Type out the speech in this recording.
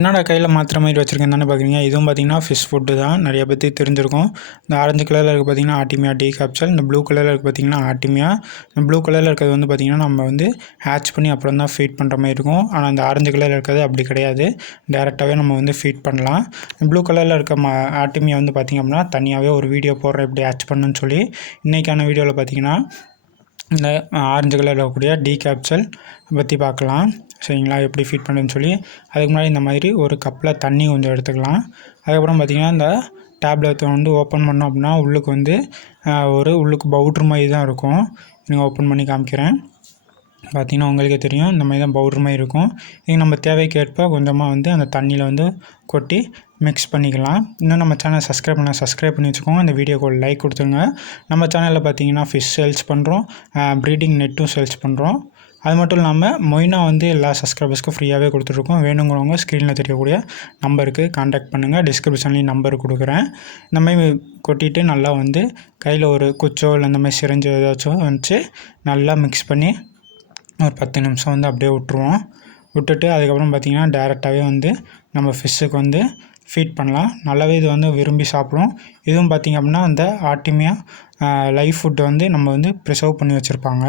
என்னடா கையில் மாத்திர மாதிரி வச்சுருக்கேன் தானே பார்க்குறீங்க. இதுவும் பார்த்தீங்கன்னா ஃபிஷ் ஃபுட்டு தான். நிறைய பேருக்கு தெரிஞ்சிருக்கும். இந்த ஆரஞ்சு கலரில் இருக்குது பார்த்தீங்கன்னா ஆர்டிமியா டீ கேப்சல். இந்த ப்ளூ கலரில் இருக்குது பார்த்தீங்கன்னா ஆர்டிமியா. இந்த ப்ளூ கலரில் இருக்கிறது வந்து பார்த்திங்கன்னா நம்ம வந்து ஹேட்ச் பண்ணி அப்புறம் தான் ஃபீட் பண்ணுற மாதிரி இருக்கும். ஆனால் இந்த ஆரஞ்சு கலரில் இருக்கிறது அப்படி கிடையாது. டேரெக்டாகவே நம்ம வந்து ஃபீட் பண்ணலாம். ப்ளூ கலரில் இருக்க ஆர்டிமியா வந்து பார்த்திங்க அப்படின்னா தனியாகவே ஒரு வீடியோ போடுறேன் எப்படி ஹேட்ச் பண்ணுன்னு சொல்லி. இன்றைக்கான வீடியோவில் பார்த்திங்கன்னா இந்த ஆரஞ்சு கலரில் இருக்கக்கூடிய டீ கேப்சல் பற்றி பார்க்கலாம். சரிங்களா, எப்படி ஃபீட் பண்ணுறதுன்னு சொல்லி. அதுக்கு முன்னாடி இந்த மாதிரி ஒரு கப்பில் தண்ணி கொஞ்சம் எடுத்துக்கலாம். அதுக்கப்புறம் பார்த்திங்கன்னா இந்த டேப்லெட்டை வந்து ஓப்பன் பண்ணோம் அப்படின்னா உள்ளுக்கு வந்து உள்ளுக்கு பவுட்ரு மாதிரி தான் இருக்கும். நீங்கள் ஓப்பன் பண்ணி காமிக்கிறேன். பார்த்திங்கன்னா உங்களுக்கே தெரியும், இந்த மாதிரி தான் பவுட்ரு மாதிரி இருக்கும். இது நம்ம தேவைக்கேற்ப கொஞ்சமாக வந்து அந்த தண்ணியில் வந்து கொட்டி மிக்ஸ் பண்ணிக்கலாம். இன்னும் நம்ம சேனல் சப்ஸ்கிரைப் பண்ணி வச்சுக்கோங்க. இந்த வீடியோக்கு ஒரு லைக் கொடுத்துருங்க. நம்ம சேனலில் பார்த்திங்கன்னா ஃபிஷ் சேல்ஸ் பண்ணுறோம், ப்ரீடிங் நெட்டும் சேல்ஸ் பண்ணுறோம். அது மட்டும் இல்லாமல் மொய்னா வந்து எல்லா சப்ஸ்கிரைபர்ஸ்க்கும் ஃப்ரீயாகவே கொடுத்துட்ருக்கோம். வேணுங்கிறவங்க ஸ்க்ரீனில் தெரியக்கூடிய நம்பருக்கு கான்டாக்ட் பண்ணுங்கள். டிஸ்கிரிப்ஷன்லேயும் நம்பர் கொடுக்குறேன். இந்த மாதிரி கொட்டிட்டு நல்லா வந்து கையில் ஒரு குச்சோ இல்லை இந்த மாதிரி சிரிஞ்சு ஏதாச்சும் வச்சு நல்லா மிக்ஸ் பண்ணி ஒரு 10 நிமிஷம் வந்து அப்படியே விட்டுட்டு அதுக்கப்புறம் பார்த்திங்கன்னா டேரெக்டாகவே வந்து நம்ம ஃபிஷ்ஷுக்கு வந்து ஃபீட் பண்ணலாம். நல்லாவே இது வந்து விரும்பி சாப்பிடும். இதுவும் பார்த்திங்க அப்படின்னா அந்த ஆர்டிமியா லைவ் ஃபுட்டு வந்து நம்ம வந்து ப்ரிசர்வ் பண்ணி வச்சுருப்பாங்க.